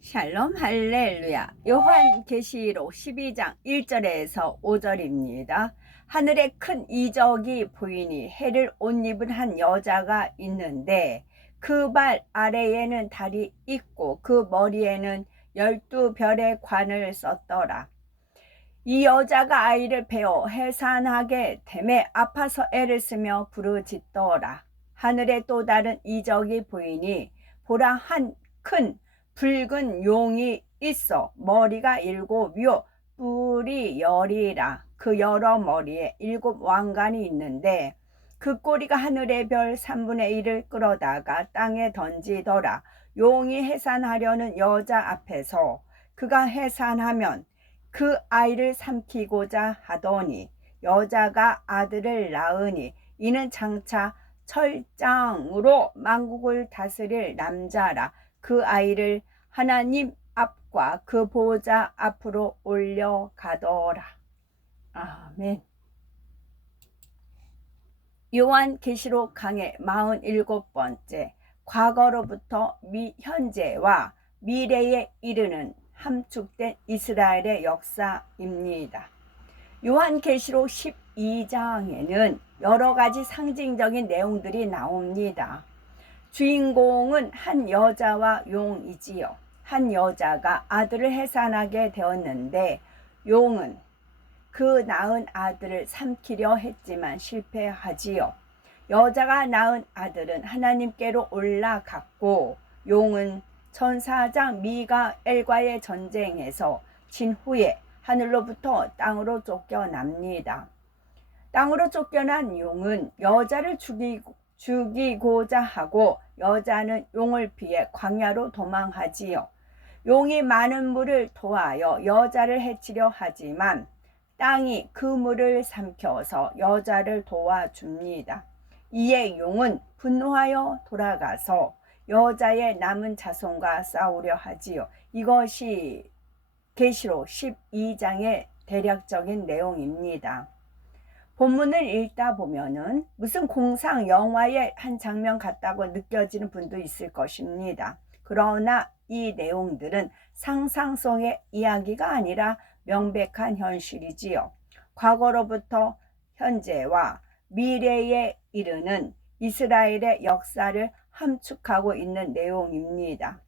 샬롬 할렐루야. 요한계시록 12장 1절에서 5절입니다. 하늘에 큰 이적이 보이니 해를 옷 입은 한 여자가 있는데 그 발 아래에는 달이 있고 그 머리에는 12별의 관을 썼더라. 이 여자가 아이를 베어 해산하게 되매 아파서 애를 쓰며 부르짖더라. 하늘에 또 다른 이적이 보이니 보라, 한 큰 붉은 용이 있어 머리가 7이요 뿔이 10이라. 그 여러 머리에 7왕관이 있는데 그 꼬리가 하늘의 별 3분의 1을 끌어다가 땅에 던지더라. 용이 해산하려는 여자 앞에서 그가 해산하면 그 아이를 삼키고자 하더니 여자가 아들을 낳으니 이는 장차 철장으로 만국을 다스릴 남자라. 그 아이를 하나님 앞과 그 보호자 앞으로 올려가더라. 아멘. 요한계시록 강의 47번째, 과거로부터 현재와 미래에 이르는 함축된 이스라엘의 역사입니다. 요한계시록 12장에는 여러 가지 상징적인 내용들이 나옵니다. 주인공은 한 여자와 용이지요. 한 여자가 아들을 해산하게 되었는데 용은 그 낳은 아들을 삼키려 했지만 실패하지요. 여자가 낳은 아들은 하나님께로 올라갔고 용은 천사장 미가엘과의 전쟁에서 진 후에 하늘로부터 땅으로 쫓겨납니다. 땅으로 쫓겨난 용은 여자를 죽이고자 하고 여자는 용을 피해 광야로 도망하지요. 용이 많은 물을 토하여 여자를 해치려 하지만 땅이 그 물을 삼켜서 여자를 도와줍니다. 이에 용은 분노하여 돌아가서 여자의 남은 자손과 싸우려 하지요. 이것이 계시록 12장의 대략적인 내용입니다. 본문을 읽다 보면은 무슨 공상 영화의 한 장면 같다고 느껴지는 분도 있을 것입니다. 그러나 이 내용들은 상상 속의 이야기가 아니라 명백한 현실이지요. 과거로부터 현재와 미래에 이르는 이스라엘의 역사를 함축하고 있는 내용입니다.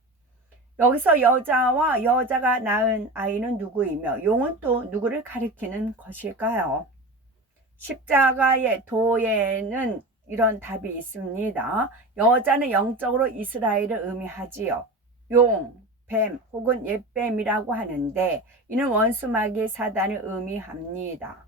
여기서 여자와 여자가 낳은 아이는 누구이며 용은 또 누구를 가리키는 것일까요? 십자가의 도에는 이런 답이 있습니다. 여자는 영적으로 이스라엘을 의미하지요. 용, 뱀 혹은 옛뱀이라고 하는데 이는 원수마귀 사단을 의미합니다.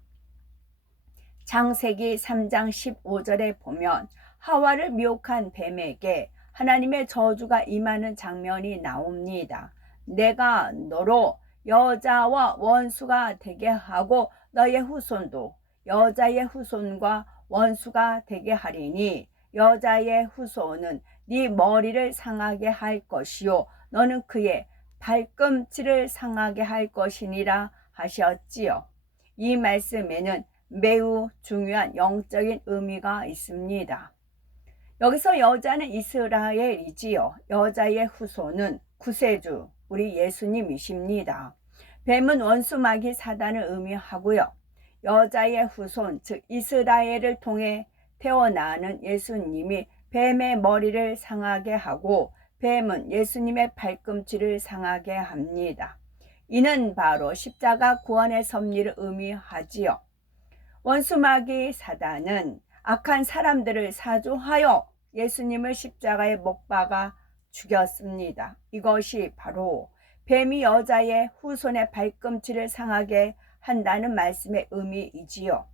창세기 3장 15절에 보면 하와를 미혹한 뱀에게 하나님의 저주가 임하는 장면이 나옵니다. 내가 너로 여자와 원수가 되게 하고 너의 후손도 여자의 후손과 원수가 되게 하리니 여자의 후손은 네 머리를 상하게 할 것이요 너는 그의 발꿈치를 상하게 할 것이니라 하셨지요. 이 말씀에는 매우 중요한 영적인 의미가 있습니다. 여기서 여자는 이스라엘이지요. 여자의 후손은 구세주 우리 예수님이십니다. 뱀은 원수마귀 사단을 의미하고요. 여자의 후손 즉 이스라엘을 통해 태어나는 예수님이 뱀의 머리를 상하게 하고 뱀은 예수님의 발꿈치를 상하게 합니다. 이는 바로 십자가 구원의 섭리를 의미하지요. 원수마귀 사단은 악한 사람들을 사주하여 예수님을 십자가에 못 박아 죽였습니다. 이것이 바로 뱀이 여자의 후손의 발꿈치를 상하게 한다는 말씀의 의미이지요.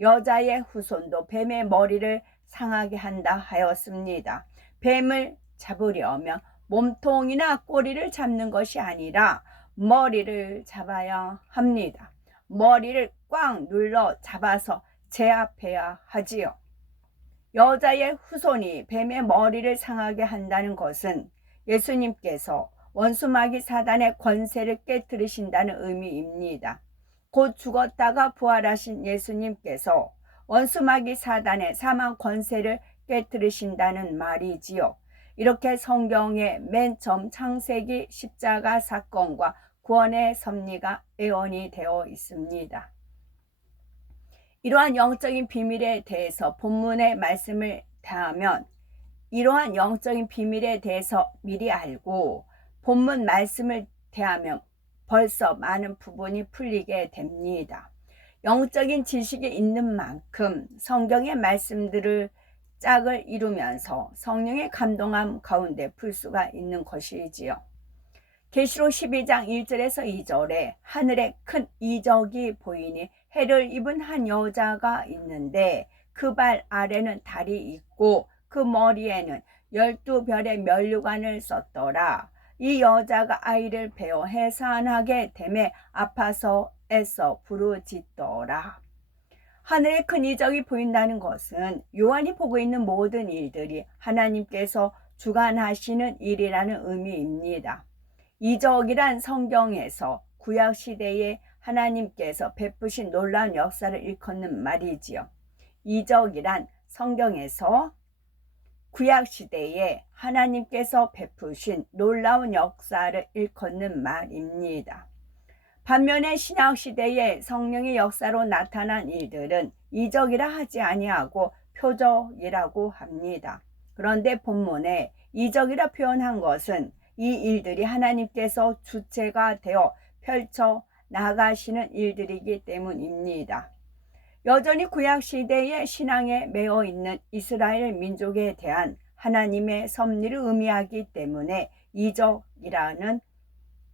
여자의 후손도 뱀의 머리를 상하게 한다 하였습니다. 뱀을 잡으려면 몸통이나 꼬리를 잡는 것이 아니라 머리를 잡아야 합니다. 머리를 꽉 눌러 잡아서 제압해야 하지요. 여자의 후손이 뱀의 머리를 상하게 한다는 것은 예수님께서 원수마귀 사단의 권세를 깨뜨리신다는 의미입니다. 곧 죽었다가 부활하신 예수님께서 원수마귀 사단의 사망 권세를 깨뜨리신다는 말이지요. 이렇게 성경의 맨 처음 창세기 십자가 사건과 구원의 섭리가 애원이 되어 있습니다. 이러한 영적인 비밀에 대해서 본문의 말씀을 대하면 이러한 영적인 비밀에 대해서 미리 알고 본문 말씀을 대하면 벌써 많은 부분이 풀리게 됩니다. 영적인 지식이 있는 만큼 성경의 말씀들을 짝을 이루면서 성령의 감동함 가운데 풀 수가 있는 것이지요. 계시록 12장 1절에서 2절에 하늘에 큰 이적이 보이니 해를 입은 한 여자가 있는데 그 발 아래는 달이 있고 그 머리에는 12별의 면류관을 썼더라. 이 여자가 아이를 베어 해산하게 되매 아파서 애써 부르짖더라. 하늘에 큰 이적이 보인다는 것은 요한이 보고 있는 모든 일들이 하나님께서 주관하시는 일이라는 의미입니다. 이적이란 성경에서 구약시대에 하나님께서 베푸신 놀라운 역사를 일컫는 말이지요. 이적이란 성경에서 구약시대에 하나님께서 베푸신 놀라운 역사를 일컫는 말입니다. 반면에 신약시대에 성령의 역사로 나타난 일들은 이적이라 하지 아니하고 표적이라고 합니다. 그런데 본문에 이적이라 표현한 것은 이 일들이 하나님께서 주체가 되어 펼쳐 나가시는 일들이기 때문입니다. 여전히 구약시대의 신앙에 매어 있는 이스라엘 민족에 대한 하나님의 섭리를 의미하기 때문에 이적이라는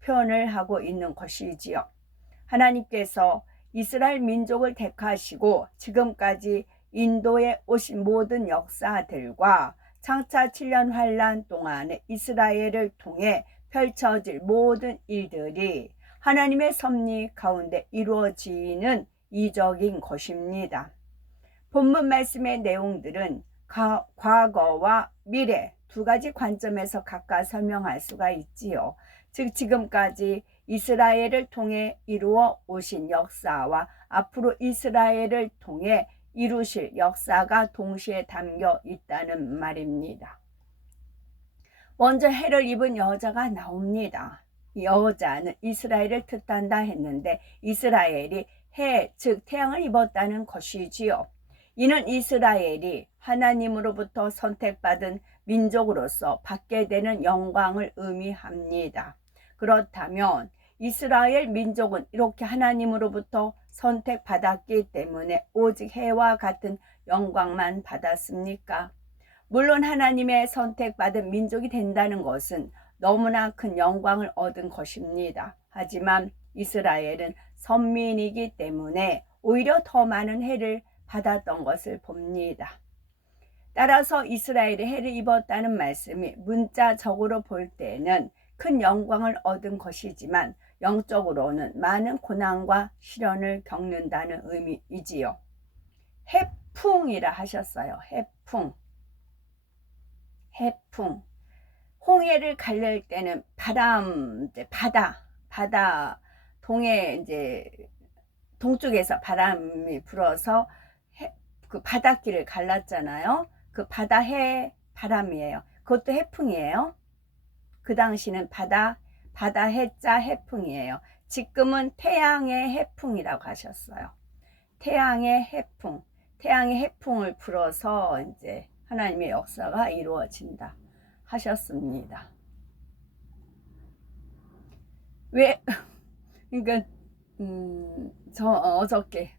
표현을 하고 있는 것이지요. 하나님께서 이스라엘 민족을 택하시고 지금까지 인도에 오신 모든 역사들과 장차 7년 환란 동안에 이스라엘을 통해 펼쳐질 모든 일들이 하나님의 섭리 가운데 이루어지는 이적인 것입니다. 본문 말씀의 내용들은 과거와 미래 두 가지 관점에서 각각 설명할 수가 있지요. 즉 지금까지 이스라엘을 통해 이루어 오신 역사와 앞으로 이스라엘을 통해 이루실 역사가 동시에 담겨 있다는 말입니다. 먼저 해를 입은 여자가 나옵니다. 여자는 이스라엘을 뜻한다 했는데 이스라엘이 해, 즉 태양을 입었다는 것이지요. 이는 이스라엘이 하나님으로부터 선택받은 민족으로서 받게 되는 영광을 의미합니다. 그렇다면 이스라엘 민족은 이렇게 하나님으로부터 선택받았기 때문에 오직 해와 같은 영광만 받았습니까? 물론 하나님의 선택받은 민족이 된다는 것은 너무나 큰 영광을 얻은 것입니다. 하지만 이스라엘은 선민이기 때문에 오히려 더 많은 해를 받았던 것을 봅니다. 따라서 이스라엘이 해를 입었다는 말씀이 문자적으로 볼 때는 큰 영광을 얻은 것이지만 영적으로는 많은 고난과 시련을 겪는다는 의미이지요. 해풍이라 하셨어요. 해풍. 홍해를 갈릴 때는 바람, 바다 동해 이제 동쪽에서 바람이 불어서 그 바닷길을 갈랐잖아요. 그 바다 바람이에요. 그것도 해풍이에요. 그 당시는 바다 해자 해풍이에요. 지금은 태양의 해풍이라고 하셨어요. 태양의 해풍을 불어서 이제 하나님의 역사가 이루어진다 하셨습니다. 왜 그러니까 저 어저께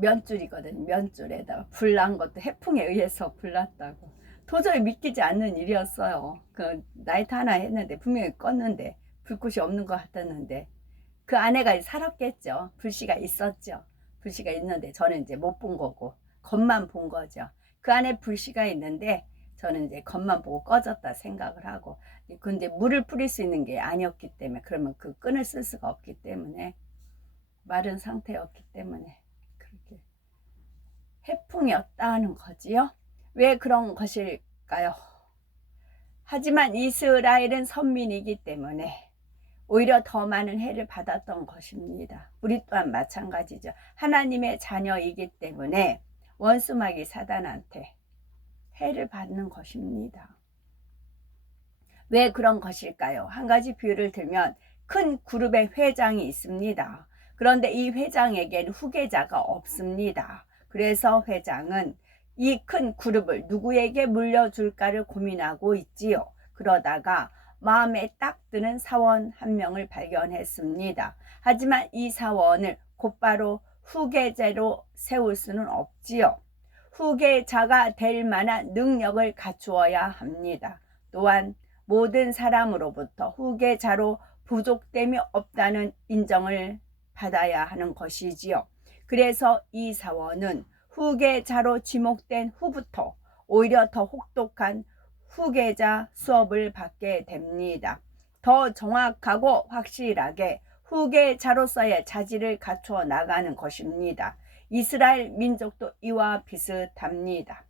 면줄이거든요. 면줄에다가 불난 것도 해풍에 의해서 불났다고. 도저히 믿기지 않는 일이었어요. 그 라이트 하나 했는데 분명히 껐는데 불꽃이 없는 것 같았는데 그 아내가 살았겠죠. 불씨가 있었죠. 불씨가 있는데 저는 이제 못 본 거고 겉만 본 거죠. 그 안에 불씨가 있는데 저는 이제 겉만 보고 꺼졌다 생각을 하고, 근데 물을 뿌릴 수 있는 게 아니었기 때문에, 그러면 그 끈을 쓸 수가 없기 때문에, 마른 상태였기 때문에 그렇게 해풍이었다는 거지요. 왜 그런 것일까요? 하지만 이스라엘은 선민이기 때문에 오히려 더 많은 해를 받았던 것입니다. 우리 또한 마찬가지죠. 하나님의 자녀이기 때문에 원수마귀 사단한테 해를 받는 것입니다. 왜 그런 것일까요? 한 가지 비유를 들면 큰 그룹의 회장이 있습니다. 그런데 이 회장에게는 후계자가 없습니다. 그래서 회장은 이 큰 그룹을 누구에게 물려줄까를 고민하고 있지요. 그러다가 마음에 딱 드는 사원 한 명을 발견했습니다. 하지만 이 사원을 곧바로 후계자로 세울 수는 없지요. 후계자가 될 만한 능력을 갖추어야 합니다. 또한 모든 사람으로부터 후계자로 부족됨이 없다는 인정을 받아야 하는 것이지요. 그래서 이 사원은 후계자로 지목된 후부터 오히려 더 혹독한 후계자 수업을 받게 됩니다. 더 정확하고 확실하게 후계자로서의 자질을 갖추어 나가는 것입니다. 이스라엘 민족도 이와 비슷합니다.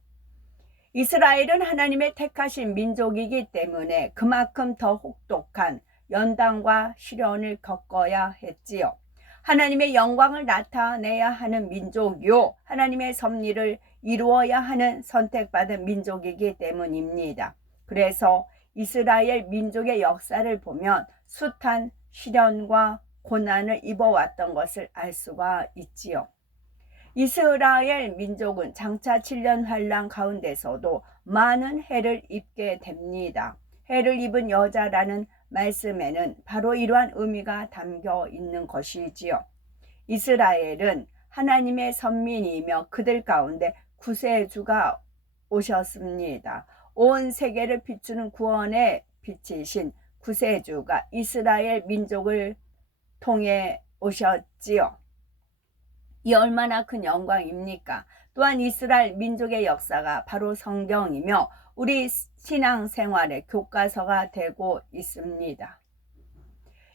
이스라엘은 하나님의 택하신 민족이기 때문에 그만큼 더 혹독한 연단과 시련을 겪어야 했지요. 하나님의 영광을 나타내야 하는 민족이요, 하나님의 섭리를 이루어야 하는 선택받은 민족이기 때문입니다. 그래서 이스라엘 민족의 역사를 보면 숱한 시련과 고난을 입어왔던 것을 알 수가 있지요. 이스라엘 민족은 장차 7년 환란 가운데서도 많은 해를 입게 됩니다. 해를 입은 여자라는 말씀에는 바로 이러한 의미가 담겨 있는 것이지요. 이스라엘은 하나님의 선민이며 그들 가운데 구세주가 오셨습니다. 온 세계를 비추는 구원의 빛이신 구세주가 이스라엘 민족을 통해 오셨지요. 이 얼마나 큰 영광입니까? 또한 이스라엘 민족의 역사가 바로 성경이며 우리 신앙생활의 교과서가 되고 있습니다.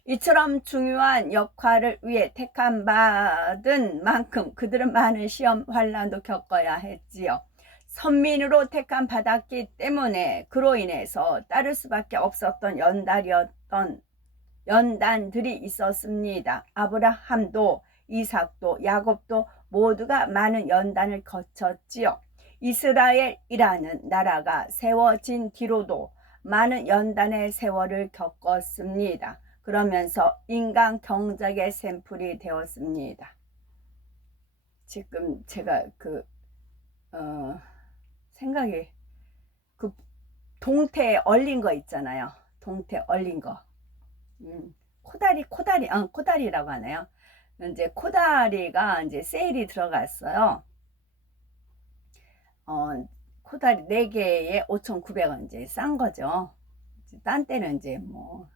이처럼 중요한 역할을 위해 택함 받은 만큼 그들은 많은 시험 환란도 겪어야 했지요. 선민으로 택함 받았기 때문에 그로 인해서 따를 수밖에 없었던 연단들이 있었습니다. 아브라함도 이삭도 야곱도 모두가 많은 연단을 거쳤지요. 이스라엘이라는 나라가 세워진 뒤로도 많은 연단의 세월을 겪었습니다. 그러면서 인간 경작의 샘플이 되었습니다. 지금 제가 생각이 동태에 얼린 거 있잖아요. 동태 얼린 거. 코다리라고 하네요. 이제 코다리가 이제 세일이 들어갔어요. 코다리 4개에 5,900원 이제 싼 거죠. 딴 때는 이제 뭐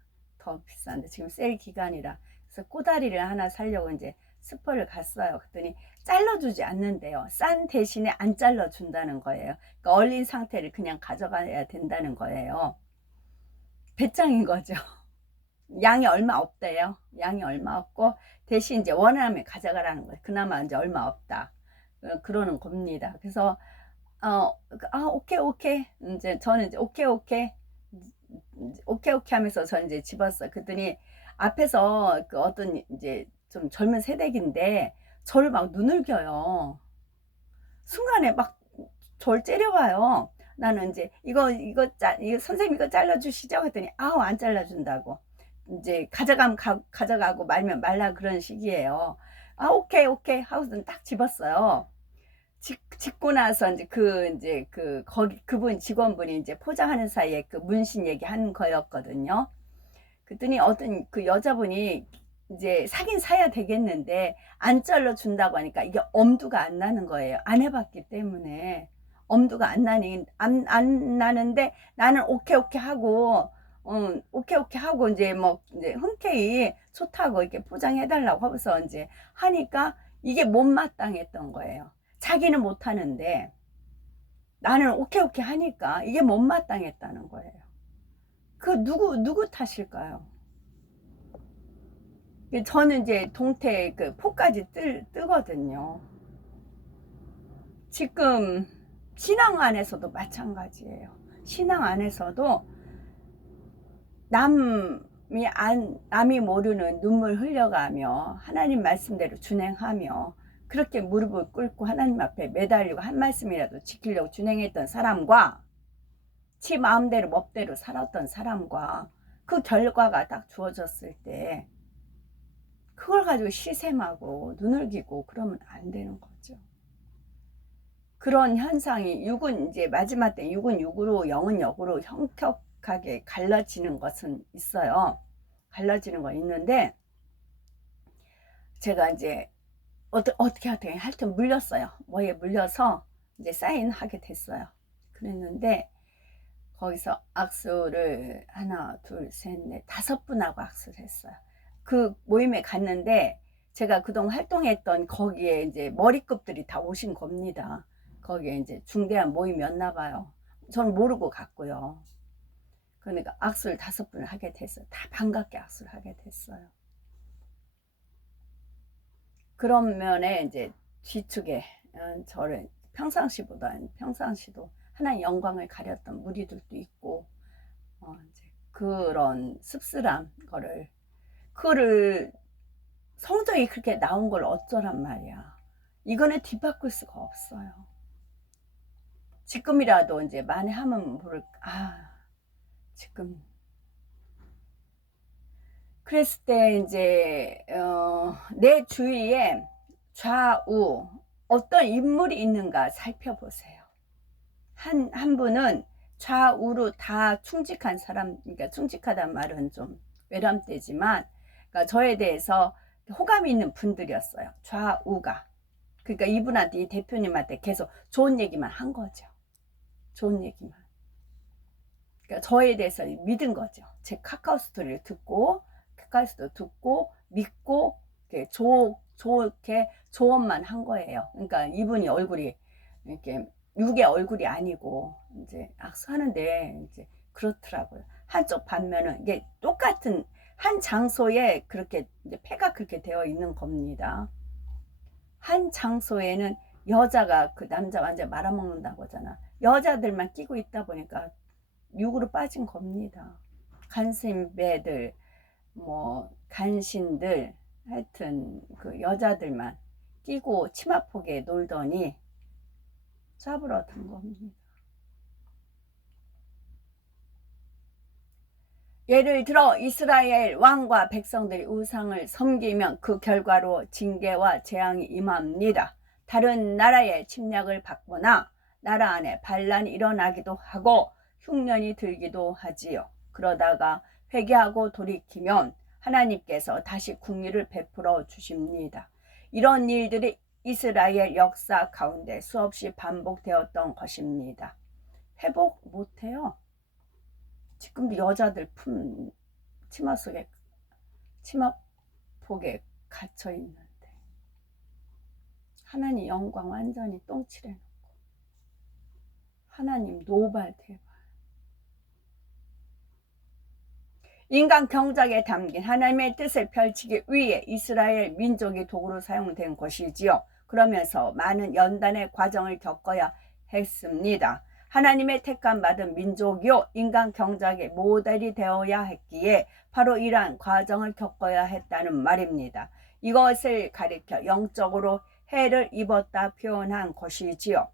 더 비싼데 지금 세일 기간이라 그래서 코다리를 하나 사려고 이제 슈퍼를 갔어요. 그랬더니 잘라주지 않는데요. 싼 대신에 안 잘라준다는 거예요. 그러니까 얼린 상태를 그냥 가져가야 된다는 거예요. 배짱인 거죠. 양이 얼마 없대요. 양이 얼마 없고 대신 이제 원하면 가져가라는 거예요. 그나마 이제 얼마 없다. 그러는 겁니다. 그래서 오케이. 이제 저는 이제 오케이 하면서 저는 이제 집었어요. 그랬더니 앞에서 그 어떤 이제 좀 젊은 새댁인데 저를 막 눈을겨요. 순간에 막 저를 째려봐요. 나는 이제 이거 선생님 이거 잘라주시죠? 했더니 안 잘라준다고. 이제 가져가고 말면 말라 그런 식이에요. 오케이 하고서 딱 집었어요. 짓고 나서 이제 그분 직원분이 이제 포장하는 사이에 그 문신 얘기하는 거였거든요. 그랬더니 어떤 그 여자분이 이제 사긴 사야 되겠는데 안 잘라준다고 하니까 이게 엄두가 안 나는 거예요. 안 해봤기 때문에 엄두가 안 나는데 나는 오케이 하고 이제 뭐 이제 흔쾌히 좋다고 이렇게 포장해달라고 하고서 이제 하니까 이게 못마땅했던 거예요. 자기는 못하는데 나는 오케이 하니까 이게 못마땅했다는 거예요. 그 누구 탓일까요? 저는 이제 동태 그 포까지 뜨거든요. 지금 신앙 안에서도 마찬가지예요. 신앙 안에서도 남이 모르는 눈물 흘려가며 하나님 말씀대로 준행하며 그렇게 무릎을 꿇고 하나님 앞에 매달리고 한 말씀이라도 지키려고 준행했던 사람과 지 마음대로 멋대로 살았던 사람과 그 결과가 딱 주어졌을 때 그걸 가지고 시샘하고 눈을 기고 그러면 안 되는 거죠. 그런 현상이 육은 이제 마지막 때 육은 육으로 영은 영으로 형격하게 갈라지는 것은 있어요. 갈라지는 건 있는데 제가 이제 어떻게 하여튼 물렸어요. 뭐에 물려서 이제 사인하게 됐어요. 그랬는데 거기서 악수를 하나, 둘, 셋, 넷, 5분하고 악수를 했어요. 그 모임에 갔는데 제가 그동안 활동했던 거기에 이제 머리급들이 다 오신 겁니다. 거기에 이제 중대한 모임이었나 봐요. 저는 모르고 갔고요. 그러니까 악수를 5분을 하게 됐어요. 다 반갑게 악수를 하게 됐어요. 그런 면에 이제 뒤쪽에 저를 평상시도 하나의 영광을 가렸던 무리들도 있고 이제 그런 씁쓸한 그거를 성적이 그렇게 나온 걸 어쩌란 말이야. 이거는 뒤바꿀 수가 없어요. 지금이라도 이제 만에 하면 지금 그랬을 때 이제 내 주위에 좌우 어떤 인물이 있는가 살펴보세요. 한 분은 좌우로 다 충직한 사람, 그러니까 충직하단 말은 좀 외람되지만, 그러니까 저에 대해서 호감이 있는 분들이었어요. 좌우가. 그러니까 이분한테, 이 대표님한테 계속 좋은 얘기만 한 거죠. 좋은 얘기만. 그러니까 저에 대해서 믿은 거죠. 제 카카오 스토리를 듣고 믿고 좋게 조언만 한 거예요. 그러니까 이분이 얼굴이 이렇게 육의 얼굴이 아니고 이제 악수하는데 이제 그렇더라고요. 한쪽 반면은 이게 똑같은 한 장소에 그렇게 이제 폐가 그렇게 되어 있는 겁니다. 한 장소에는 여자가 그 남자 완전 말아먹는다고 하잖아. 여자들만 끼고 있다 보니까 육으로 빠진 겁니다. 간신배들, 간신들, 하여튼 그 여자들만 끼고 치마폭에 놀더니 잡으러 든 겁니다. 예를 들어 이스라엘 왕과 백성들이 우상을 섬기면 그 결과로 징계와 재앙이 임합니다. 다른 나라의 침략을 받거나 나라 안에 반란이 일어나기도 하고 흉년이 들기도 하지요. 그러다가 회개하고 돌이키면 하나님께서 다시 국리를 베풀어 주십니다. 이런 일들이 이스라엘 역사 가운데 수없이 반복되었던 것입니다. 회복 못해요. 지금도 여자들 치마폭에 갇혀 있는데 하나님 영광 완전히 똥칠해놓고 하나님 노발 대발. 인간 경작에 담긴 하나님의 뜻을 펼치기 위해 이스라엘 민족이 도구로 사용된 것이지요. 그러면서 많은 연단의 과정을 겪어야 했습니다. 하나님의 택함 받은 민족이요 인간 경작의 모델이 되어야 했기에 바로 이러한 과정을 겪어야 했다는 말입니다. 이것을 가리켜 영적으로 해를 입었다 표현한 것이지요.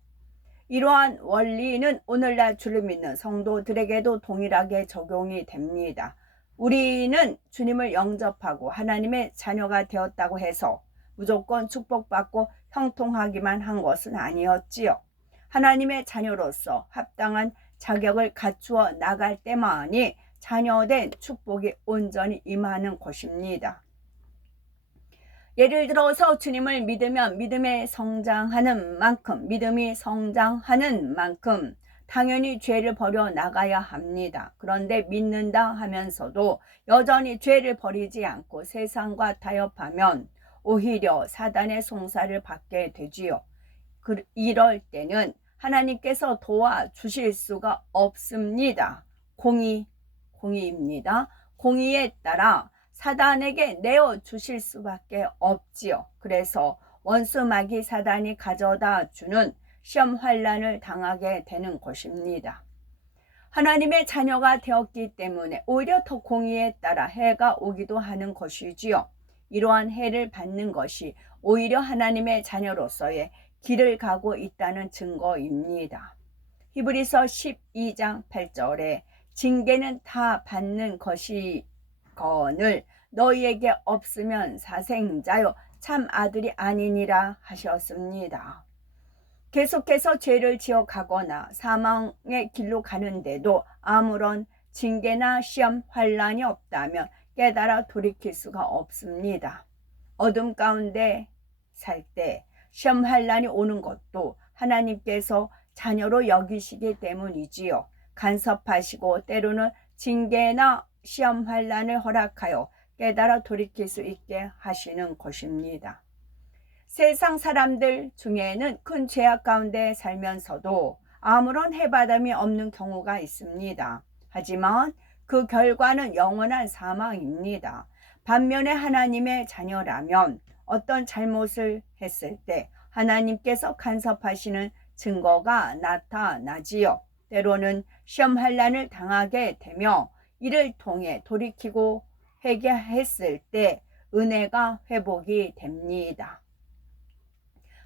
이러한 원리는 오늘날 주를 믿는 성도들에게도 동일하게 적용이 됩니다. 우리는 주님을 영접하고 하나님의 자녀가 되었다고 해서 무조건 축복받고 형통하기만 한 것은 아니었지요. 하나님의 자녀로서 합당한 자격을 갖추어 나갈 때만이 자녀된 축복이 온전히 임하는 것입니다. 예를 들어서 주님을 믿으면 믿음이 성장하는 만큼 당연히 죄를 버려 나가야 합니다. 그런데 믿는다 하면서도 여전히 죄를 버리지 않고 세상과 타협하면 오히려 사단의 송사를 받게 되지요. 이럴 때는 하나님께서 도와주실 수가 없습니다. 공의입니다. 공의에 따라 사단에게 내어주실 수밖에 없지요. 그래서 원수 마귀 사단이 가져다 주는 시험 환난을 당하게 되는 것입니다. 하나님의 자녀가 되었기 때문에 오히려 더 공의에 따라 해가 오기도 하는 것이지요. 이러한 해를 받는 것이 오히려 하나님의 자녀로서의 길을 가고 있다는 증거입니다. 히브리서 12장 8절에 징계는 다 받는 것이거늘 너희에게 없으면 사생자요 참 아들이 아니니라 하셨습니다. 계속해서 죄를 지어 가거나 사망의 길로 가는데도 아무런 징계나 시험, 환란이 없다면 깨달아 돌이킬 수가 없습니다. 어둠 가운데 살 때 시험, 환란이 오는 것도 하나님께서 자녀로 여기시기 때문이지요. 간섭하시고 때로는 징계나 시험, 환란을 허락하여 깨달아 돌이킬 수 있게 하시는 것입니다. 세상 사람들 중에는 큰 죄악 가운데 살면서도 아무런 해바람이 없는 경우가 있습니다. 하지만 그 결과는 영원한 사망입니다. 반면에 하나님의 자녀라면 어떤 잘못을 했을 때 하나님께서 간섭하시는 증거가 나타나지요. 때로는 시험 환란을 당하게 되며 이를 통해 돌이키고 회개했을 때 은혜가 회복이 됩니다.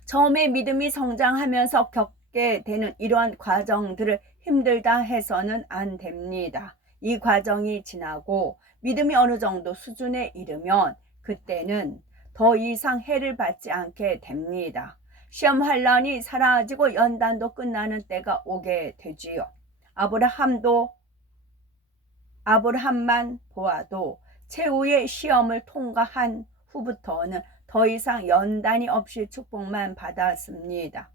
처음에 믿음이 성장하면서 겪게 되는 이러한 과정들을 힘들다 해서는 안 됩니다. 이 과정이 지나고 믿음이 어느 정도 수준에 이르면 그때는 더 이상 해를 받지 않게 됩니다. 시험 환란이 사라지고 연단도 끝나는 때가 오게 되지요. 아브라함만 보아도 최후의 시험을 통과한 후부터는 더 이상 연단이 없이 축복만 받았습니다.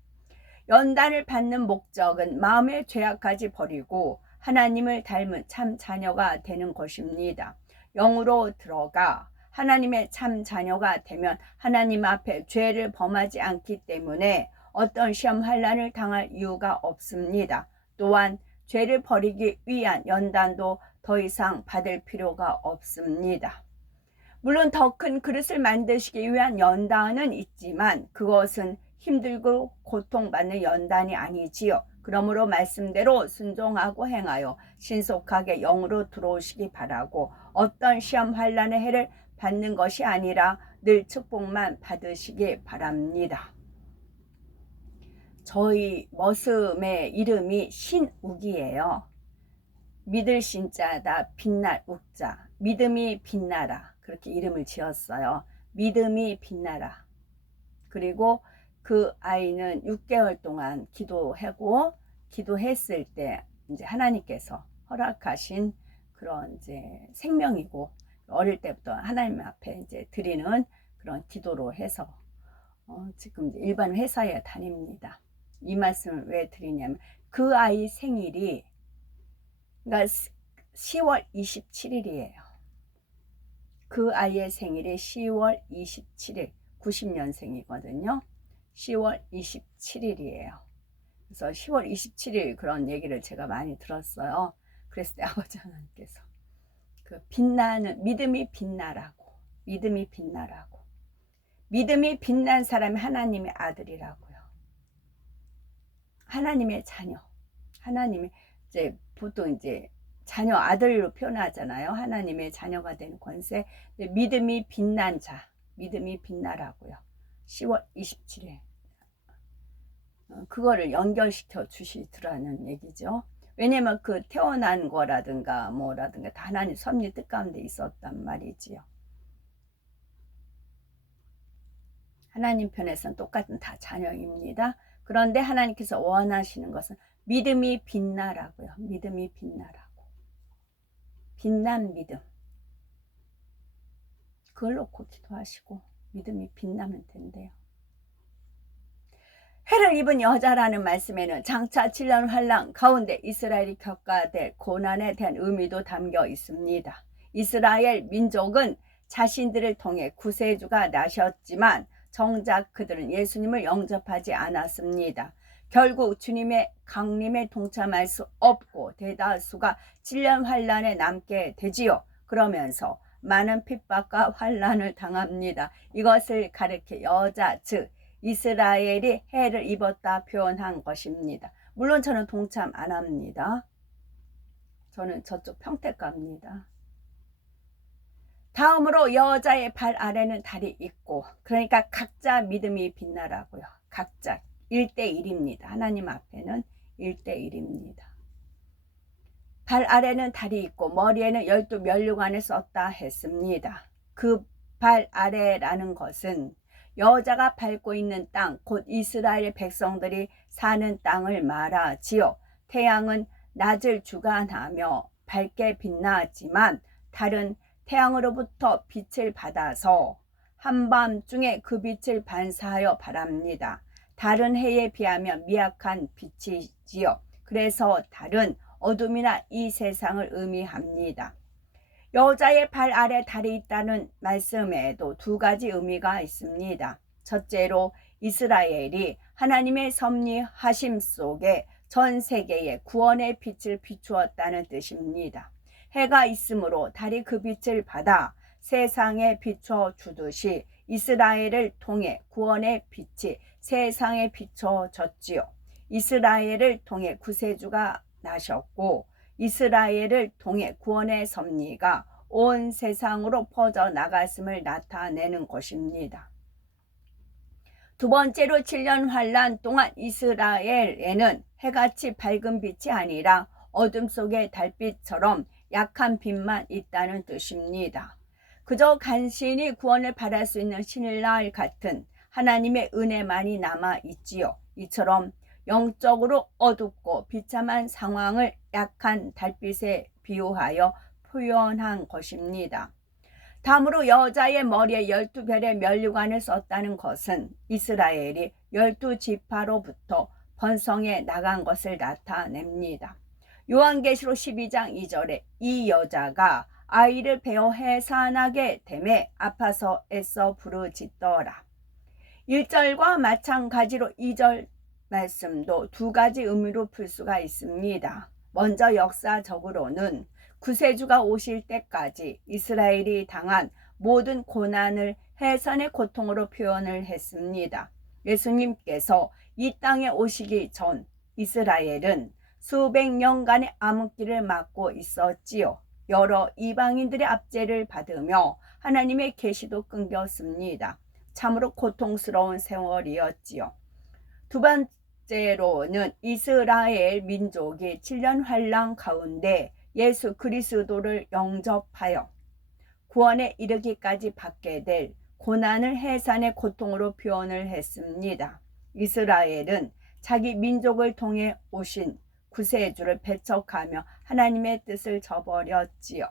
연단을 받는 목적은 마음의 죄악까지 버리고 하나님을 닮은 참 자녀가 되는 것입니다. 영으로 들어가 하나님의 참 자녀가 되면 하나님 앞에 죄를 범하지 않기 때문에 어떤 시험 환란을 당할 이유가 없습니다. 또한 죄를 버리기 위한 연단도 더 이상 받을 필요가 없습니다. 물론 더 큰 그릇을 만드시기 위한 연단은 있지만 그것은 힘들고 고통받는 연단이 아니지요. 그러므로 말씀대로 순종하고 행하여 신속하게 영으로 들어오시기 바라고 어떤 시험 환란의 해를 받는 것이 아니라 늘 축복만 받으시기 바랍니다. 저희 머슴의 이름이 신욱이에요. 믿을 신자다 빛날 욱자, 믿음이 빛나라, 그렇게 이름을 지었어요. 믿음이 빛나라. 그리고 그 아이는 6개월 동안 기도하고 기도했을 때 이제 하나님께서 허락하신 그런 이제 생명이고 어릴 때부터 하나님 앞에 이제 드리는 그런 기도로 해서 지금 이제 일반 회사에 다닙니다. 이 말씀을 왜 드리냐면 그 아이 생일이 그러니까 10월 27일이에요. 그 아이의 생일이 10월 27일, 90년생이거든요. 10월 27일이에요. 그래서 10월 27일 그런 얘기를 제가 많이 들었어요. 그랬을 때 아버지 하나님께서 그 빛나는 믿음이 빛나라고, 믿음이 빛나라고. 믿음이 빛난 사람이 하나님의 아들이라고요. 하나님의 자녀. 하나님의 이제 보통 이제 자녀 아들로 표현하잖아요. 하나님의 자녀가 되는 권세. 믿음이 빛난 자, 믿음이 빛나라고요. 10월 27일. 그거를 연결시켜 주시더라는 얘기죠. 왜냐면 그 태어난 거라든가 뭐라든가 다 하나님 섭리 뜻 가운데 있었단 말이지요. 하나님 편에서는 똑같은 다 자녀입니다. 그런데 하나님께서 원하시는 것은 믿음이 빛나라고요. 믿음이 빛나라고. 빛난 믿음. 그걸 놓고 기도하시고 믿음이 빛나면 된대요. 해를 입은 여자라는 말씀에는 장차 7년 환란 가운데 이스라엘이 겪어야 될 고난에 대한 의미도 담겨 있습니다. 이스라엘 민족은 자신들을 통해 구세주가 나셨지만 정작 그들은 예수님을 영접하지 않았습니다. 결국 주님의 강림에 동참할 수 없고 대다수가 7년 환란에 남게 되지요. 그러면서 많은 핍박과 환란을 당합니다. 이것을 가리켜 여자 즉 이스라엘이 해를 입었다 표현한 것입니다. 물론 저는 동참 안 합니다. 저는 저쪽 평택 갑니다. 다음으로 여자의 발 아래는 달이 있고, 그러니까 각자 믿음이 빛나라고요. 각자 1대1입니다. 하나님 앞에는 1대1입니다. 발 아래는 달이 있고 머리에는 12면류관을 썼다 했습니다. 그 발 아래라는 것은 여자가 밟고 있는 땅, 곧 이스라엘 백성들이 사는 땅을 말하지요. 태양은 낮을 주관하며 밝게 빛나지만 달은 태양으로부터 빛을 받아서 한밤중에 그 빛을 반사하여 바랍니다. 달은 해에 비하면 미약한 빛이지요. 그래서 달은 어둠이나 이 세상을 의미합니다. 여자의 발 아래 달이 있다는 말씀에도 두 가지 의미가 있습니다. 첫째로 이스라엘이 하나님의 섭리하심 속에 전 세계에 구원의 빛을 비추었다는 뜻입니다. 해가 있으므로 달이 그 빛을 받아 세상에 비춰주듯이 이스라엘을 통해 구원의 빛이 세상에 비춰졌지요. 이스라엘을 통해 구세주가 나셨고 이스라엘을 통해 구원의 섭리가 온 세상으로 퍼져나갔음을 나타내는 것입니다. 두 번째로 7년 환란 동안 이스라엘에는 해같이 밝은 빛이 아니라 어둠 속의 달빛처럼 약한 빛만 있다는 뜻입니다. 그저 간신히 구원을 받을 수 있는 신일날 같은 하나님의 은혜만이 남아있지요. 이처럼 영적으로 어둡고 비참한 상황을 약한 달빛에 비유하여 표현한 것입니다. 다음으로 여자의 머리에 12별의 면류관을 썼다는 것은 이스라엘이 12지파로부터 번성해 나간 것을 나타냅니다. 요한계시록 12장 2절에 이 여자가 아이를 베어 해산하게 되매 아파서 애써 부르짖더라. 1절과 마찬가지로 2절 말씀도 두 가지 의미로 풀 수가 있습니다. 먼저 역사적으로는 구세주가 오실 때까지 이스라엘이 당한 모든 고난을 해산의 고통으로 표현을 했습니다. 예수님께서 이 땅에 오시기 전 이스라엘은 수백 년간의 암흑기를 맞고 있었지요. 여러 이방인들의 압제를 받으며 하나님의 계시도 끊겼습니다. 참으로 고통스러운 세월이었지요. 두 번째로는 이스라엘 민족이 7년 환란 가운데 예수 그리스도를 영접하여 구원에 이르기까지 받게 될 고난을 해산의 고통으로 표현을 했습니다. 이스라엘은 자기 민족을 통해 오신 구세주를 배척하며 하나님의 뜻을 저버렸지요.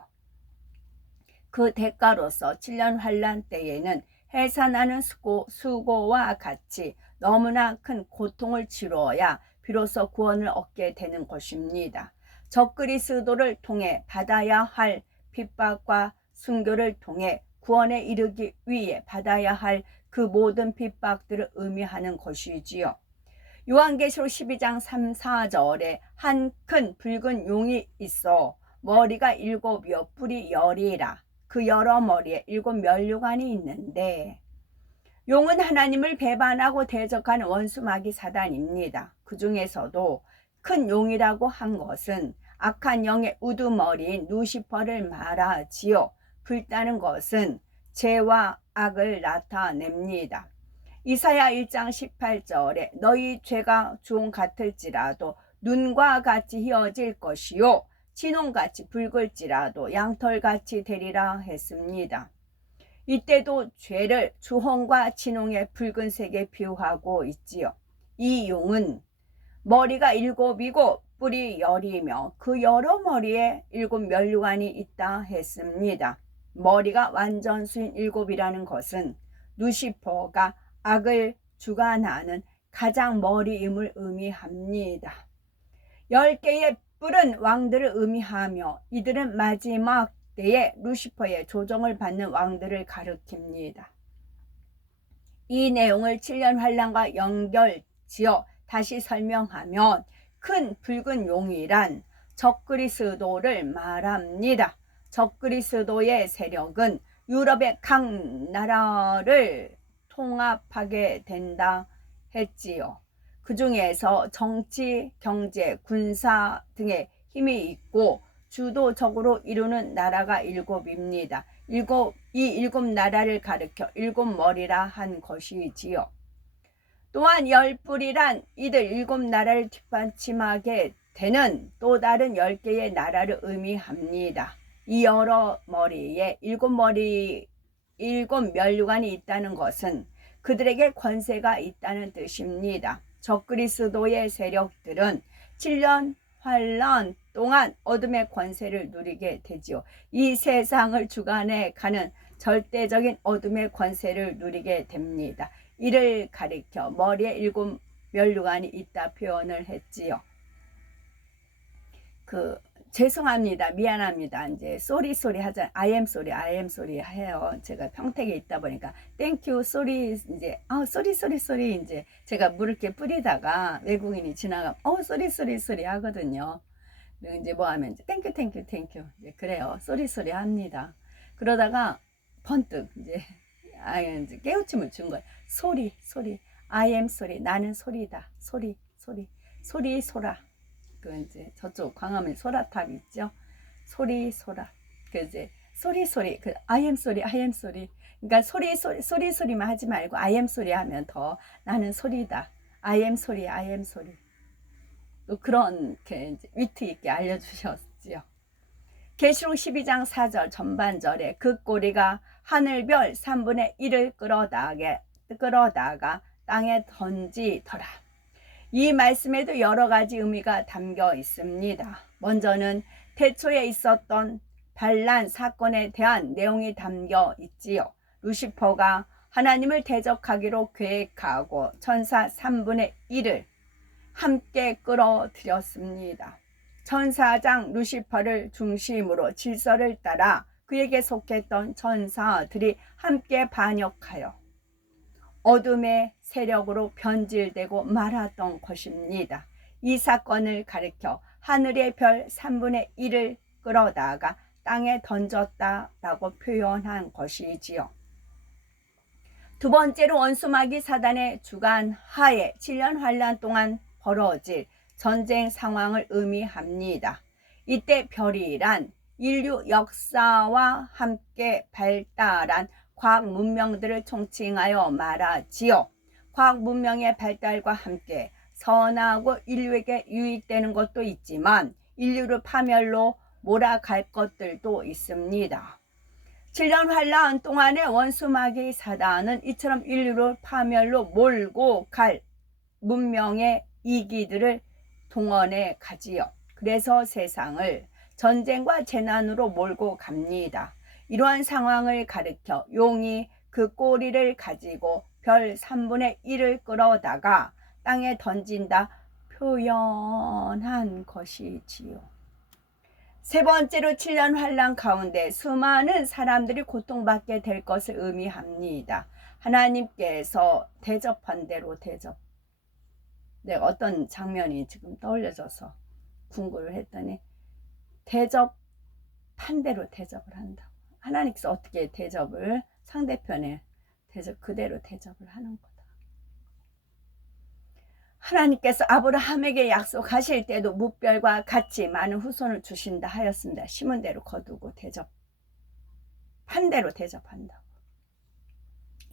그 대가로서 7년 환란 때에는 해산하는 수고와 같이 너무나 큰 고통을 치루어야 비로소 구원을 얻게 되는 것입니다. 적그리스도를 통해 받아야 할 핍박과 순교를 통해 구원에 이르기 위해 받아야 할 그 모든 핍박들을 의미하는 것이지요. 요한계시록 12장 3, 4절에 한 큰 붉은 용이 있어 머리가 7이요 뿔이 10이라. 그 여러 머리에 7면류관이 있는데 용은 하나님을 배반하고 대적하는 원수 마귀 사단입니다. 그 중에서도 큰 용이라고 한 것은 악한 영의 우두머리인 루시퍼를 말하지요. 불타는 것은 죄와 악을 나타냅니다. 이사야 1장 18절에 너희 죄가 종 같을지라도 눈과 같이 휘어질 것이요 진홍같이 붉을지라도 양털같이 되리라 했습니다. 이때도 죄를 주홍과 진홍의 붉은색에 비유하고 있지요. 이 용은 머리가 7이고 뿔이 10이며 그 여러 머리에 7면류관이 있다 했습니다. 머리가 완전수인 7이라는 것은 루시퍼가 악을 주관하는 가장 머리임을 의미합니다. 10개의 뿔은 왕들을 의미하며 이들은 마지막 때에 루시퍼의 조정을 받는 왕들을 가리킵니다. 이 내용을 7년 환란과 연결지어 다시 설명하면 큰 붉은 용이란 적그리스도를 말합니다. 적그리스도의 세력은 유럽의 각 나라를 통합하게 된다 했지요. 그 중에서 정치, 경제, 군사 등의 힘이 있고 주도적으로 이루는 나라가 7입니다. 이 7나라를 가리켜 7머리라 한 것이지요. 또한 10뿔이란 이들 7나라를 뒷받침하게 되는 또 다른 10개의 나라를 의미합니다. 이 여러 머리에 7면류관이 있다는 것은 그들에게 권세가 있다는 뜻입니다. 적그리스도의 세력들은 7년 환란 동안 어둠의 권세를 누리게 되지요. 이 세상을 주관해 가는 절대적인 어둠의 권세를 누리게 됩니다. 이를 가리켜 머리에 7면류관이 있다 표현을 했지요. 죄송합니다. 미안합니다. 이제 쏘리 하자. I am sorry 해요. 제가 평택에 있다 보니까 thank you, sorry 이제 쏘리 이제 제가 물을 이렇게 뿌리다가 외국인이 지나가면 쏘리 하거든요. 이제 뭐 하면 이제 thank you 이제 그래요. 쏘리 합니다. 그러다가 번뜩 이제 깨우침을 준 거예요. 소리 I am sorry 나는 소리다. 소리 소라. 이제 저쪽 광화문 소라탑 있죠. 소라. 이제 소리 I am sorry. 그러니까 소리만 하지 말고 I am sorry 하면 더 나는 소리다. I am sorry. 또 그렇게 이제 위트 있게 알려주셨지요. 계시록 12장 4절 전반절에 그 꼬리가 하늘별 3분의 1을 끌어다가 땅에 던지더라. 이 말씀에도 여러 가지 의미가 담겨 있습니다. 먼저는 태초에 있었던 반란 사건에 대한 내용이 담겨 있지요. 루시퍼가 하나님을 대적하기로 계획하고 천사 3분의 1을 함께 끌어들였습니다. 천사장 루시퍼를 중심으로 질서를 따라 그에게 속했던 천사들이 함께 반역하여 어둠의 세력으로 변질되고 말았던 것입니다. 이 사건을 가리켜 하늘의 별 3분의 1을 끌어다가 땅에 던졌다라고 표현한 것이지요. 두 번째로 원수마귀 사단의 주관 하에 7년 환란 동안 벌어질 전쟁 상황을 의미합니다. 이때 별이란 인류 역사와 함께 발달한 과학 문명들을 총칭하여 말하지요. 과학 문명의 발달과 함께 선하고 인류에게 유익되는 것도 있지만 인류를 파멸로 몰아갈 것들도 있습니다. 7년 환란 동안의 원수마귀 사단은 이처럼 인류를 파멸로 몰고 갈 문명의 이기들을 동원해 가지요. 그래서 세상을 전쟁과 재난으로 몰고 갑니다. 이러한 상황을 가리켜 용이 그 꼬리를 가지고 별 3분의 1을 끌어다가 땅에 던진다 표현한 것이지요. 세 번째로 7년 환란 가운데 수많은 사람들이 고통받게 될 것을 의미합니다. 하나님께서 대접한 대로 대접. 어떤 장면이 지금 떠올려져서 궁금을 했더니 대접한 대로 대접을 한다. 하나님께서 어떻게 대접을 상대편에 그대로 대접을 하는 거다. 하나님께서 아브라함에게 약속하실 때도 무별과 같이 많은 후손을 주신다 하였습니다. 심은 대로 거두고 한 대로 대접한다고.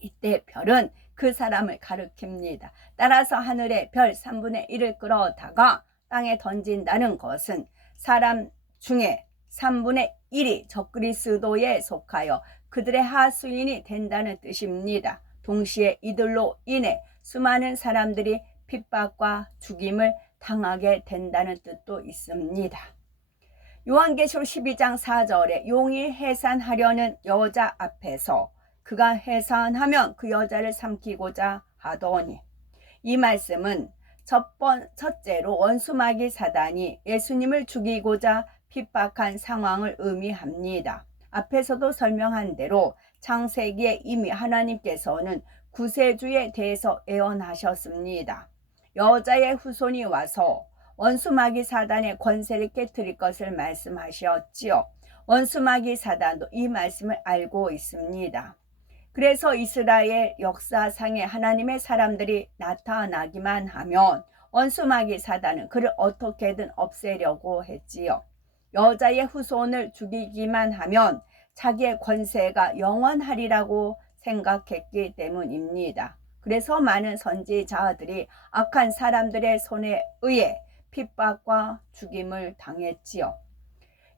이때 별은 그 사람을 가리킵니다. 따라서 하늘의 별 3분의 1을 끌어다가 땅에 던진다는 것은 사람 중에 3분의 1이 적그리스도에 속하여 그들의 하수인이 된다는 뜻입니다. 동시에 이들로 인해 수많은 사람들이 핍박과 죽임을 당하게 된다는 뜻도 있습니다. 요한계시록 12장 4절에 용이 해산하려는 여자 앞에서 그가 해산하면 그 여자를 삼키고자 하더니, 이 말씀은 첫째로 원수마귀 사단이 예수님을 죽이고자 핍박한 상황을 의미합니다. 앞에서도 설명한 대로 창세기에 이미 하나님께서는 구세주에 대해서 예언하셨습니다. 여자의 후손이 와서 원수마귀 사단의 권세를 깨뜨릴 것을 말씀하셨지요. 원수마귀 사단도 이 말씀을 알고 있습니다. 그래서 이스라엘 역사상에 하나님의 사람들이 나타나기만 하면 원수마귀 사단은 그를 어떻게든 없애려고 했지요. 여자의 후손을 죽이기만 하면 자기의 권세가 영원하리라고 생각했기 때문입니다. 그래서 많은 선지자들이 악한 사람들의 손에 의해 핍박과 죽임을 당했지요.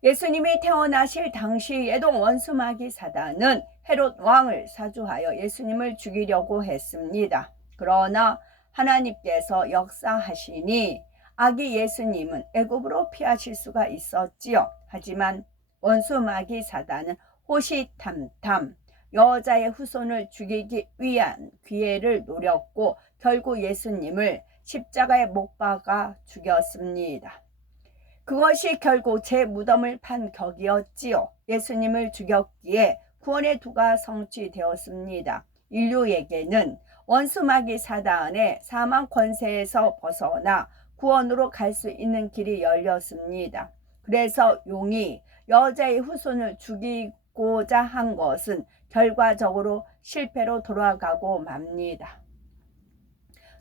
예수님이 태어나실 당시에도 원수 마귀 사단은 헤롯 왕을 사주하여 예수님을 죽이려고 했습니다. 그러나 하나님께서 역사하시니 아기 예수님은 애굽으로 피하실 수가 있었지요. 하지만 원수 마귀 사단은 호시탐탐 여자의 후손을 죽이기 위한 기회를 노렸고 결국 예수님을 십자가에 못 박아 죽였습니다. 그것이 결국 제 무덤을 판 격이었지요. 예수님을 죽였기에 구원의 도가 성취되었습니다. 인류에게는 원수 마귀 사단의 사망 권세에서 벗어나 구원으로 갈 수 있는 길이 열렸습니다. 그래서 용이 여자의 후손을 죽이고자 한 것은 결과적으로 실패로 돌아가고 맙니다.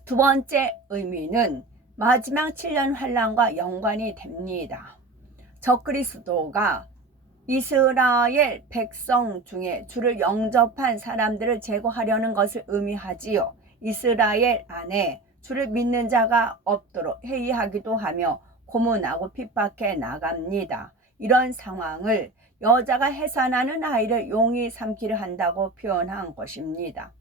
두 번째 의미는 마지막 7년 환란과 연관이 됩니다. 적그리스도가 이스라엘 백성 중에 주를 영접한 사람들을 제거하려는 것을 의미하지요. 이스라엘 안에 주를 믿는 자가 없도록 회의하기도 하며 고문하고 핍박해 나갑니다. 이런 상황을 여자가 해산하는 아이를 용이 삼키려 한다고 표현한 것입니다.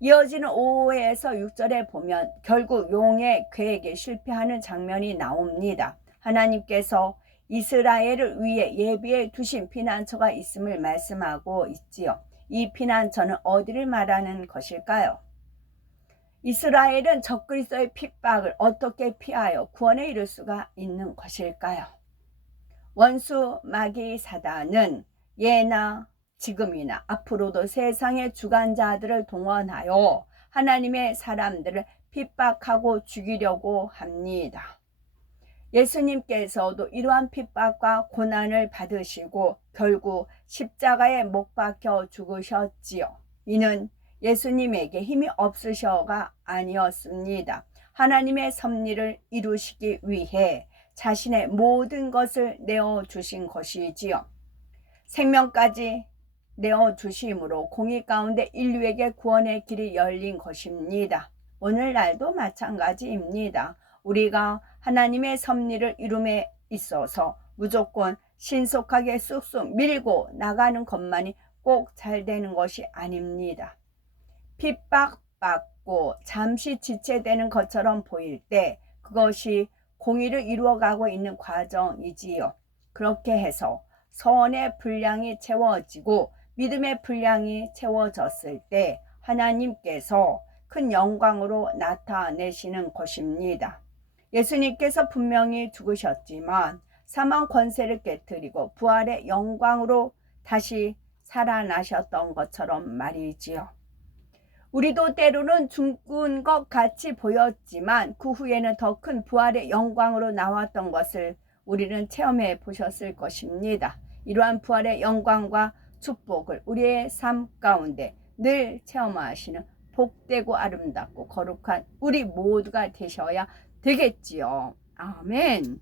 이어지는 5에서 6절에 보면 결국 용의 계획에 실패하는 장면이 나옵니다. 하나님께서 이스라엘을 위해 예비해 두신 피난처가 있음을 말씀하고 있지요. 이 피난처는 어디를 말하는 것일까요? 이스라엘은 적그리스도의 핍박을 어떻게 피하여 구원에 이를 수가 있는 것일까요? 원수 마귀 사단은 예나 지금이나 앞으로도 세상의 주관자들을 동원하여 하나님의 사람들을 핍박하고 죽이려고 합니다. 예수님께서도 이러한 핍박과 고난을 받으시고 결국 십자가에 못 박혀 죽으셨지요. 이는 예수님에게 힘이 없으셔가 아니었습니다. 하나님의 섭리를 이루시기 위해 자신의 모든 것을 내어주신 것이지요. 생명까지 내어주심으로 공의 가운데 인류에게 구원의 길이 열린 것입니다. 오늘날도 마찬가지입니다. 우리가 하나님의 섭리를 이룸에 있어서 무조건 신속하게 쑥쑥 밀고 나가는 것만이 꼭 잘 되는 것이 아닙니다. 핍박받고 잠시 지체되는 것처럼 보일 때 그것이 공의를 이루어가고 있는 과정이지요. 그렇게 해서 선의 분량이 채워지고 믿음의 분량이 채워졌을 때 하나님께서 큰 영광으로 나타내시는 것입니다. 예수님께서 분명히 죽으셨지만 사망 권세를 깨뜨리고 부활의 영광으로 다시 살아나셨던 것처럼 말이지요. 우리도 때로는 죽은 것 같이 보였지만 그 후에는 더 큰 부활의 영광으로 나왔던 것을 우리는 체험해 보셨을 것입니다. 이러한 부활의 영광과 축복을 우리의 삶 가운데 늘 체험하시는 복되고 아름답고 거룩한 우리 모두가 되셔야 되겠지요. 아멘.